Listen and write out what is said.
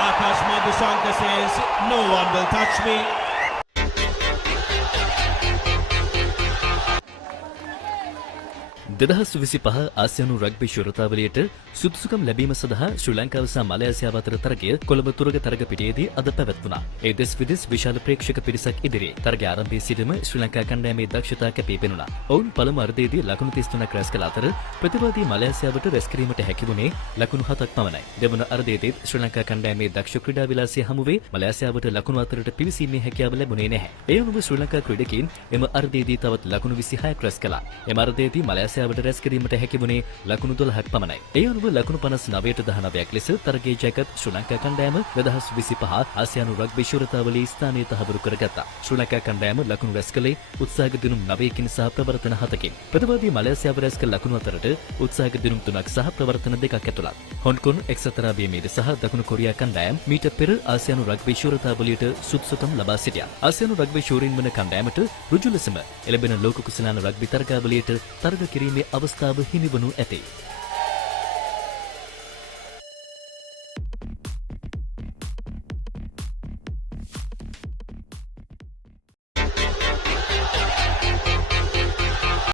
Akash Madhusankar says, no one will touch me. දෙදහස් විසිපහ ආසියානු rugby ශූරතාවලියට සුදුසුකම් ලැබීම සඳහා ශ්‍රී ලංකාව සහ මලයාසියාව අතර තරගය කොළඹ තුරග තරග පිටියේදී අද පැවැත්වුණා. ඒ දෙස් විදෙස් විශාල ප්‍රේක්ෂක පිරිසක් ඉදිරියේ තරගය ආරම්භයේ සිටම ශ්‍රී ලංකා කණ්ඩායමේ දක්ෂතා කැපී පෙනුණා. ඔවුන් පළමු අර්ධයේදී ලකුණු 33ක් රැස් කළ අතර ප්‍රතිවාදී මලයාසියාවට රැස් කිරීමට හැකි වුණේ ලකුණු 7ක් පමණයි. දෙවන අර්ධයේදී ශ්‍රී ලංකා කණ්ඩායමේ දක්ෂ ක්‍රීඩා විලාසය හමුවේ මලයාසියාවට ලකුණු අතරට පිවිසීමේ හැකියාව ලැබුණේ නැහැ. ඒ අනුව ශ්‍රී ලංකා ක්‍රීඩකයන් එම අර්ධයේදී තවත් ලකුණු 26ක් රැස් කළා. එම අර්ධයේදී මලයාසියාවට රැස් කිරීමට හැකි වුණේ ලකුණු 12ක් පමණයි. ඒ අනුව ලකුණු 59ට 19ක් ලෙස තරගයේ ජයගත් ශ්‍රී ලංකා කණ්ඩායම 2025 ආසියානු රග්බි ශූරතාවලියේ ස්ථානය තහවුරු කරගත්තා. ශ්‍රී ලංකා කණ්ඩායම ලකුණු රැස් කළේ උත්සාහක දිනුම් 9කින් සහ ප්‍රවර්තන 7කින්. ප්‍රතිවාදී මලයාසියාව රැස් කළ ලකුණු අතරට උත්සාහක දිනුම් 3ක් සහ ප්‍රවර්තන 2ක් ඇතුළත්. හොංකොං එක්සත් අරාබියේ සහ දකුණු කොරියා කණ්ඩායම් මීට පෙර ආසියානු රග්බි ශූරතාවලියට සුදුසුකම් ලබා සිටියා. ආසියානු රග්බි ශූරීන් වන කණ්ඩායමට ඍජු ලෙසම එළඹෙන ලෝක කුසලාන රග්බි තරගාවලියට තරග කිරීමේ අවස්ථාව හිමිවනු ඇතේ.